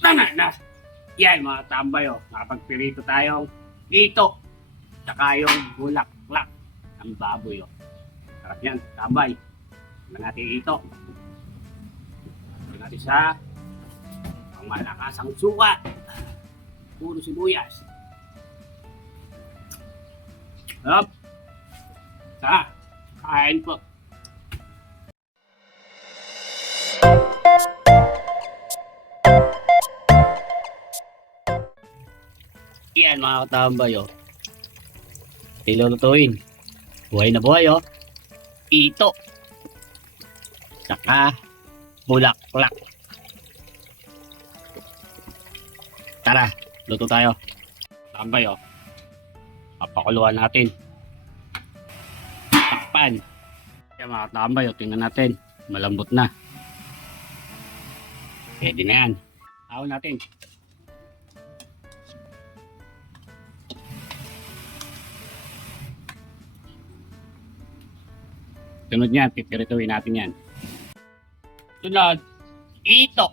Tanga na! Yan mga tambay nakapagpirito tayong ito. Tsaka yung bulaklak ng baboy Sarap yan, tambay. Tignan natin ito. Tignan natin sa pangmalakasang suka. Puro sibuyas. Sarap. Kain po. Yan mga katambay ilulutuin. Buhay na buhay Ito. Saka bulaklak. Tara, luto tayo. Tambay papakuluan natin. Takpan. Yan mga katambay tingnan natin. Malambot na. Pwede na yan. Ahon natin. Sunod niyan, pipirituin natin yan. Sunod, ito.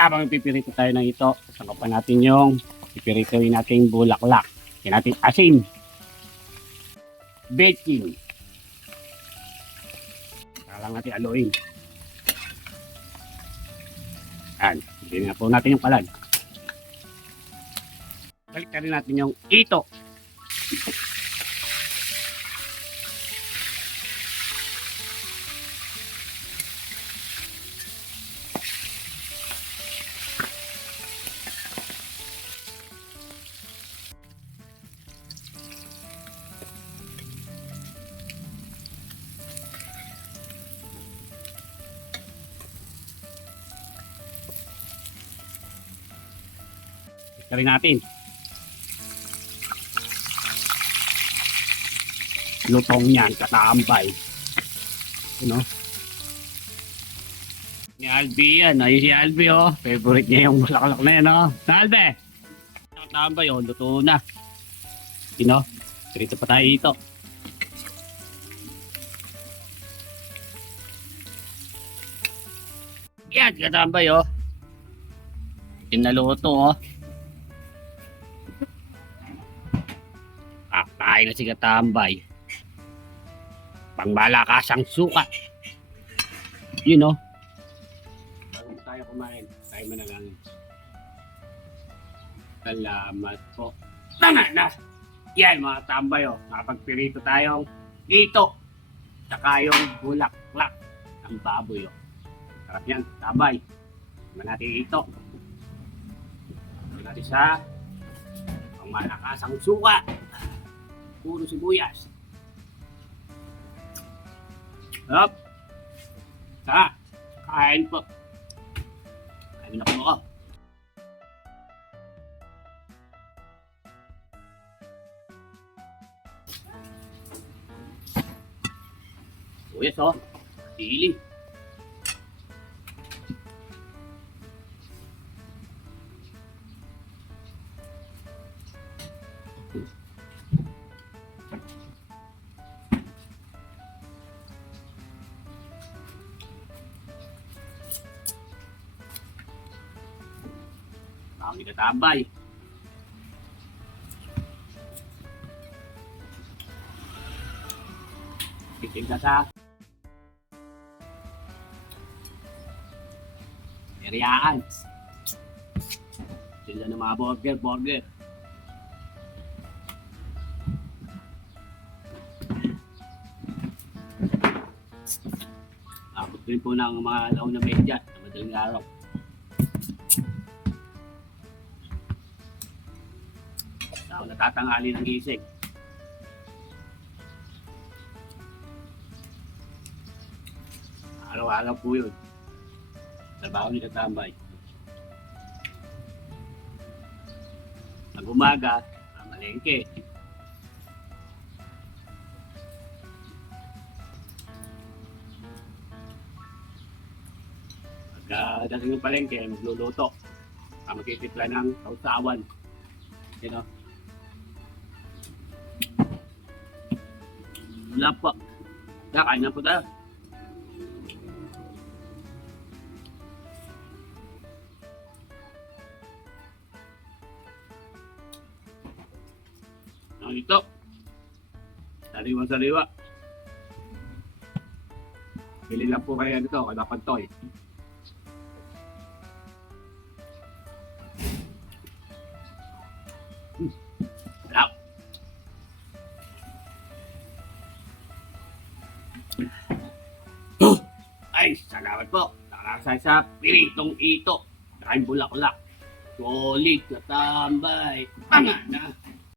Habang pipirito tayo ng ito, sangkapan natin yung pipirituin natin bulaklak. Yan natin asin. Baking. Kailangan natin aluin. Yan. Hindi na po natin yung kalan. Balik na rin natin yung ito. Rin natin. Lutong yan, katambay. Ni Albi yan. Ayun si Albi Favorite niya yung bulaklak na yan Albi! Katambay luto na. Dito pa tayo ito. Yan, katambay Tinaluto Kain na si katambay. Pangmalakasang suka. Bago tayo kumain, tayo manalangin. Salamat po. Tanga na! Yan mga tambay nakapagpirito tayong ito. Tsaka yung bulaklak ng baboy Sarap yan, tambay. Tignan natin ito. Tignan natin sa pangmalakasang suka. Puro sibuyas. Sarap. Kain po. Kain na po ako. Sibuyas sili. Kami katambay. Tikim ka sa eriyaan. Sila ng mga burger. Abot rin po ng mga alaw na medya na madaling araw. Ako natatanghali ng gising. Araw-araw po yun. Trabaho ni katambay. Pag umaga, malengke. Pagka dating ng palengke, magluluto. Magtitipla ng sausawan. You know? Wala po. Kain na po tayo. Ito. Sariwa-sariwa. Bili lang po kayo nito, kada Pantoy. Sarap. Ay, salamat po. Nakasay sa piritong ito. Kain bulaklak. Solid na tambay. Tanga na.